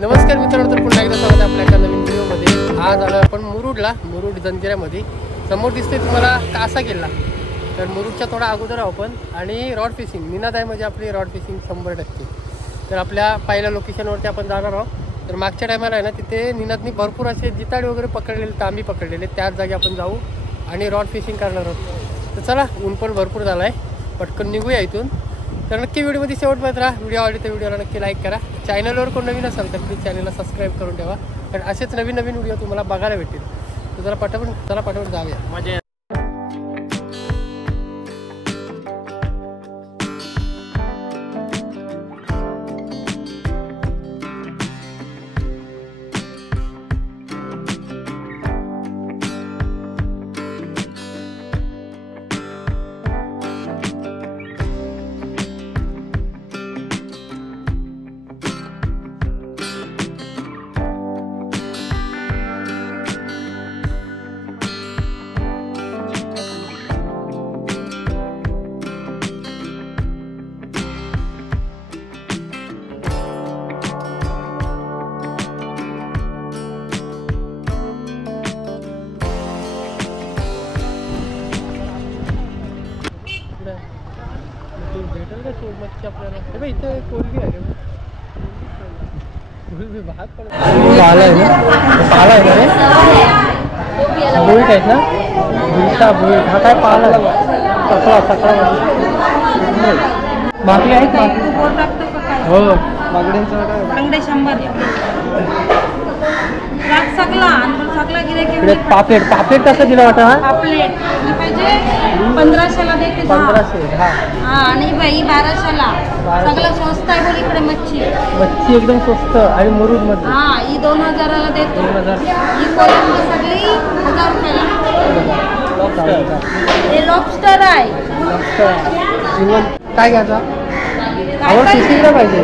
नमस्कार मित्रांनो, तर पुन्हा एकदा स्वागत आहे आपल्या एका नवीन व्हिडिओमध्ये। आज आलो आपण मुरुडला, मुरुड जंजिऱ्यामध्ये। समोर दिसते तुम्हाला कासा किल्ला। तर मुरुडच्या थोडा अगोदर आपण आणि रॉड फिशिंग निनाद आहे, म्हणजे आपली रॉड फिशिंग 100%। तर आपल्या पहिल्या लोकेशनवरती आपण जाणार आहोत। तर मागच्या टायमाला आहे ना, तिथे निनादनी भरपूर असे जिताडे वगैरे पकडलेले, तांबी पकडलेले, त्याच जागी आपण जाऊ आणि रॉड फिशिंग करणार आहोत। तर चला, ऊन पण भरपूर झाला आहे, पटकन निघूया इथून। तर नक्की व्हिडिओमध्ये शेवटपर्यंत राहा। व्हिडिओ आवडली तर व्हिडिओला नक्की लाईक करा। चॅनलवर कोण नवीन असाल तर प्लीज चॅनलला सबस्क्राईब करून ठेवा, कारण असेच नवीन नवीन व्हिडिओ तुम्हाला बघायला भेटतील। तर जरा पटापट जाऊया। मजा भेटेल का सोड मच्छी आपल्याला? इथं कोलबी आहे, कोलबी भात पण पाला आहे ना, पाला आहे ना रे, बुईट आहेत ना, बुईटा बुईट हा काय पाला सकाळ मागले आहेत ना? हो, बांगडे 100 पापलेट पापलेट कसं दिलं वाटतं? हा पापलेट पाहिजे 1500ला देते। 1500 हा आणि बाई 1200ला। सगळं स्वस्त आहे बोल इकडे मच्छी एकदम स्वस्त। आणि मुरुड मध्ये हा ही 2000ला देतो। 2000 ही कोलंबी सगळी 1000 रुपयाला। हे लॉबस्टर आहे। काय घ्यायचा? आवड फिशिंगला पाहिजे,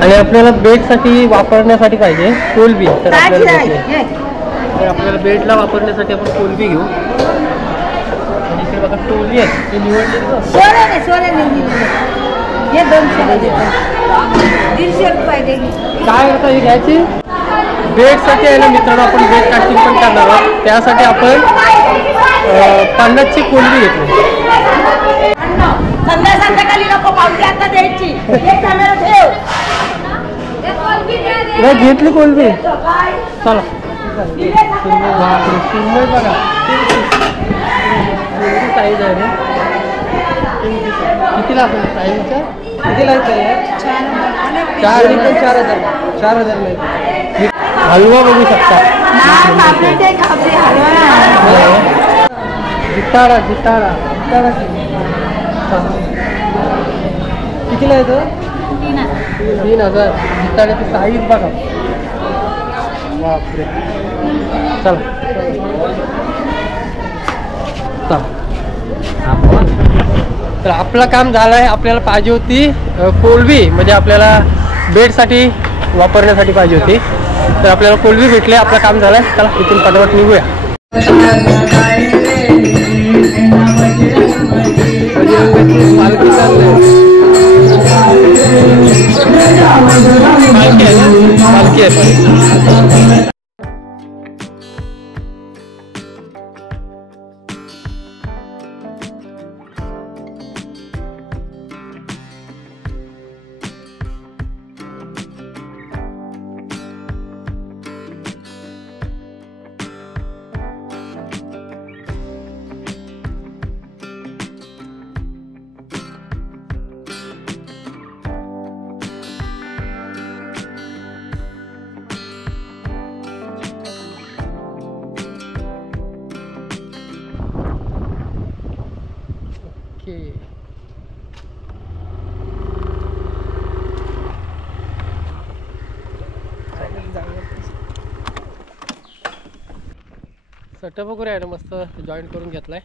आणि आपल्याला बेटसाठी वापरण्यासाठी पाहिजे कोलबी। तर आपल्याला बेटला वापरण्यासाठी आपण कोलबी घेऊ। आणि इकडे बघा टोली आहे, ती निवडली 150 रुपये। काय होतं ही घ्यायची? बेटसाठी आहे ना मित्रांनो, आपण बेट कास्टिंग पण करणार आहोत। त्यासाठी आपण 50ची कोलबी घेतली। संध्याकाळी नको, पावती आता द्यायची। घेतली कोलबी, चला। सुंदर बघा, साईज आहे रे। कितीला आपण साईजच्या कितीला? 4000 नाही। हलवा बघू शकता, जिताडा कितीला येतं? 3000। जिताड्याची साईज बघा, बापरे। चला तर आपलं काम झालं आहे। आपल्याला पाहिजे होती कोलबी, म्हणजे आपल्याला बेडसाठी वापरण्यासाठी पाहिजे होती। तर आपल्याला कोलबी भेटली, आपलं काम झालं आहे। चला इथून पटापट निघूया। पालखी चाललंय, पालखी आहे। सेटअप वगैरे आहे ना, मस्त जॉईन करून घेतलाय।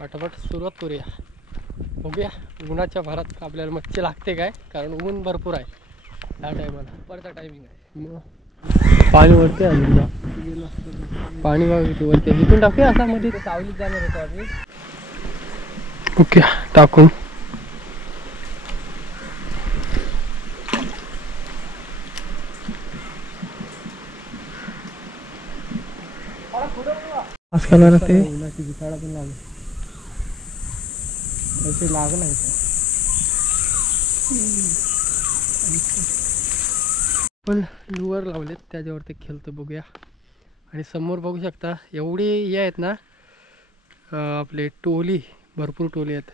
पटापट सुरुवात करूया। बघूया उन्हाच्या भरात आपल्याला मच्छी लागते काय, कारण ऊन भरपूर आहे त्या टायमाला। परत टायमिंग आहे, पाणी वरती आहे, पाणी वरती इथून टाकूया असा मध्ये सावलीत जाणार होतो आम्ही। ओके टाकून आजकाल ते दिसायला पण लागलं तसे लागलं इथे पण लुअर लावलेत त्याच्यावर ते खेळतं बघूया. आणि समोर बघू शकता एवढी हे आहेत ना आपले टोली भरपूर टोली आहेत.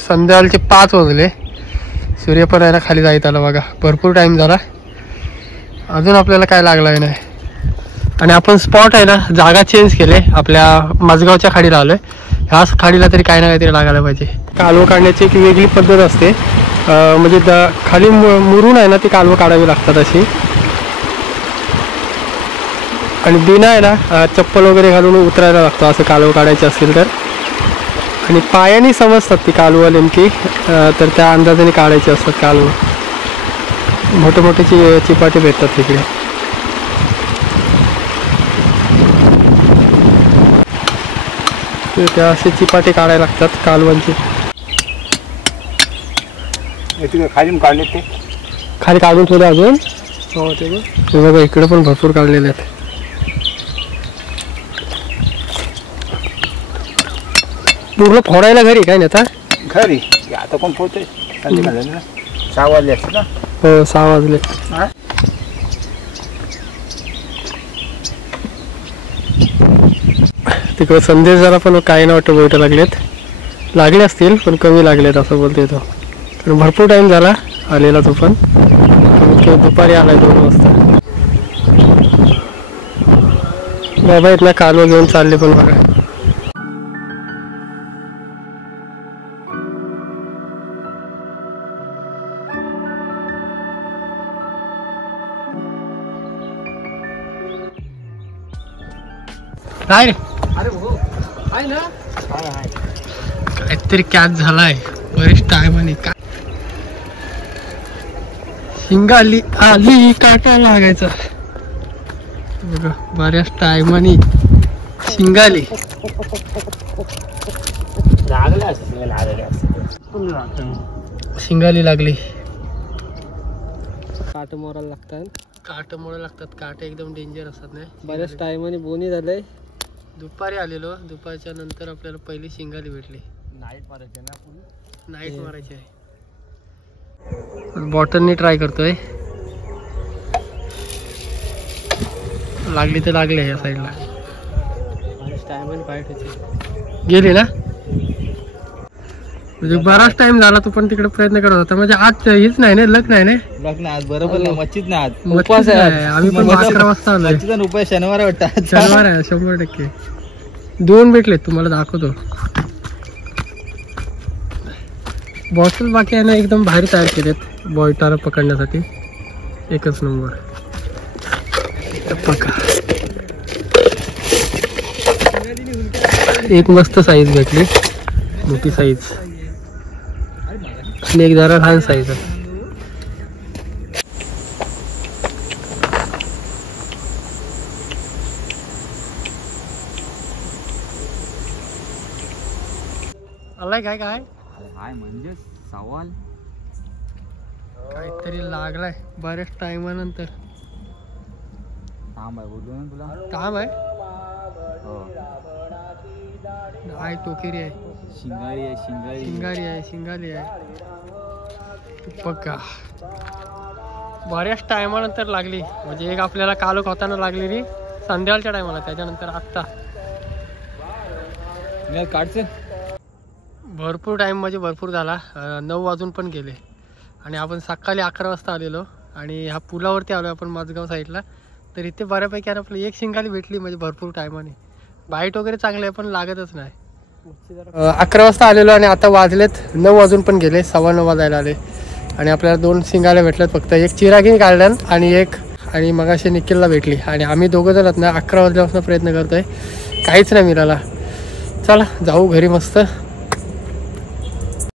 संध्याकाळचे 5 वाजले. सूर्य पण आहे ना खाली जायत आला बघा. भरपूर टाइम झाला अजून आपल्याला काय लागला नाही. आणि आपण स्पॉट आहे ना जागा चेंज केले. आपल्या माझगावच्या खाडीला आलोय. ह्या खाडीला तरी काही ना काहीतरी लागायला पाहिजे. कालवं काढण्याची एक वेगळी पद्धत असते. म्हणजे खाली मुरून आहे ना ती कालवं काढावी लागतात अशी. आणि बिना आहे ना चप्पल वगैरे घालून उतरायला लागतं असं कालवं काढायचं असेल तर. आणि पायाने समजतात ती कालवं नेमकी तर त्या अंदाजाने काढायची असतात कालवं. मोठे मोठे चिपाटे भेटतात तिकडे. त्या असे चिपाटे काढायला लागतात कालवांचे. खाली काढले ते खाली काढून ठेवले अजून. हो ते बघा इकडे पण भरपूर काढलेले आहेत. पूर्ण फोडायला घरी काय नाही आता घरी आता कोण पोहोचतोय. संध्याकाळ झाली ना 6 वाजले असते ना. हो 6 वाजले. तिकडे संदेश जरा पण काही ना वाटतं बोट लागले असतील पण कमी लागलेत असं बोलते तो. कारण भरपूर टाइम झाला आलेला तो पण दुपारी आलाय 2 वाजता. बाबा इथला कालवा घेऊन चालले पण बघा. काय रे अरे हो आहे ना काहीतरी कॅच झालाय बरेच टायमाने. काय शिंगाली आली काटा लागायचा बघा बऱ्याच टायमाने शिंगाली शिंगाली लागली. काट मोरायला लागतात. काट एकदम डेंजर असतात नाही. बऱ्याच टायमाने बोनी झालंय. दुपारी आलेलो. दुपारच्या नंतर आपल्याला पहिली शिंगाली भेटली. नाईट मारायची ना. नाईट मारायची आहे. बॉटलनी ट्राय करतोय. लागली तर लागली या साईडला. टायमाने फाईट होती गेली ना. म्हणजे बराच टाइम झाला तो पण तिकडे प्रयत्न करत होता. म्हणजे आज हेच नाही ना लक नाही ना आज. बरोबर मच्छीच नाही आज. उपवास आहे. आम्ही पण 11 वाजता आलोय. उपाय शनिवार वाटतं. शनिवार आहे 100%. 2 भेटलेत तुम्हाला दाखवतो. बॉटल बाकी आहे ना एकदम भारी तयार केलेत बॉयटाला पकडण्यासाठी. एकच नंबर. एक मस्त साईज भेटली मोठी साईज आणि एक जरा लहान साईज आहे. आलाय काय काय म्हणजे सवाल काहीतरी लागलाय बऱ्याच टायमानंतर. थांब आहे बोलू ना तुला. काम आहे हो आहे टोकेरी आहे. शिंगारी आहे. बघा बऱ्याच टायमानंतर लागली. म्हणजे एक आपल्याला काल खाताना लागलेली संध्याकाळच्या टायमाला. त्याच्यानंतर आत्ता काढचे भरपूर टाइम म्हणजे भरपूर झाला. 9 वाजून पण गेले. आणि आपण सकाळी 11 वाजता आलेलो. आणि ह्या पुलावरती आलो आपण माझगाव साईडला. तर इथे बऱ्यापैकी आपल्याला एक शिंगाली भेटली म्हणजे भरपूर टायमाने. बाईट वगैरे चांगले आहे पण लागतच नाही. 11 वाजता आलेलो आणि आता वाजलेत 9 वाजून पण गेले, 9:15 वाजायला आले आणि आपल्याला 2 सिंगाले भेटलेत फक्त. एक चिरागी गार्डन आणि मगाशी निखिलला भेटली आणि आम्ही दोघं जण ना 11 वाजल्यापासून प्रयत्न करतोय, काहीच नाही मिळाला. चला जाऊ घरी मस्त.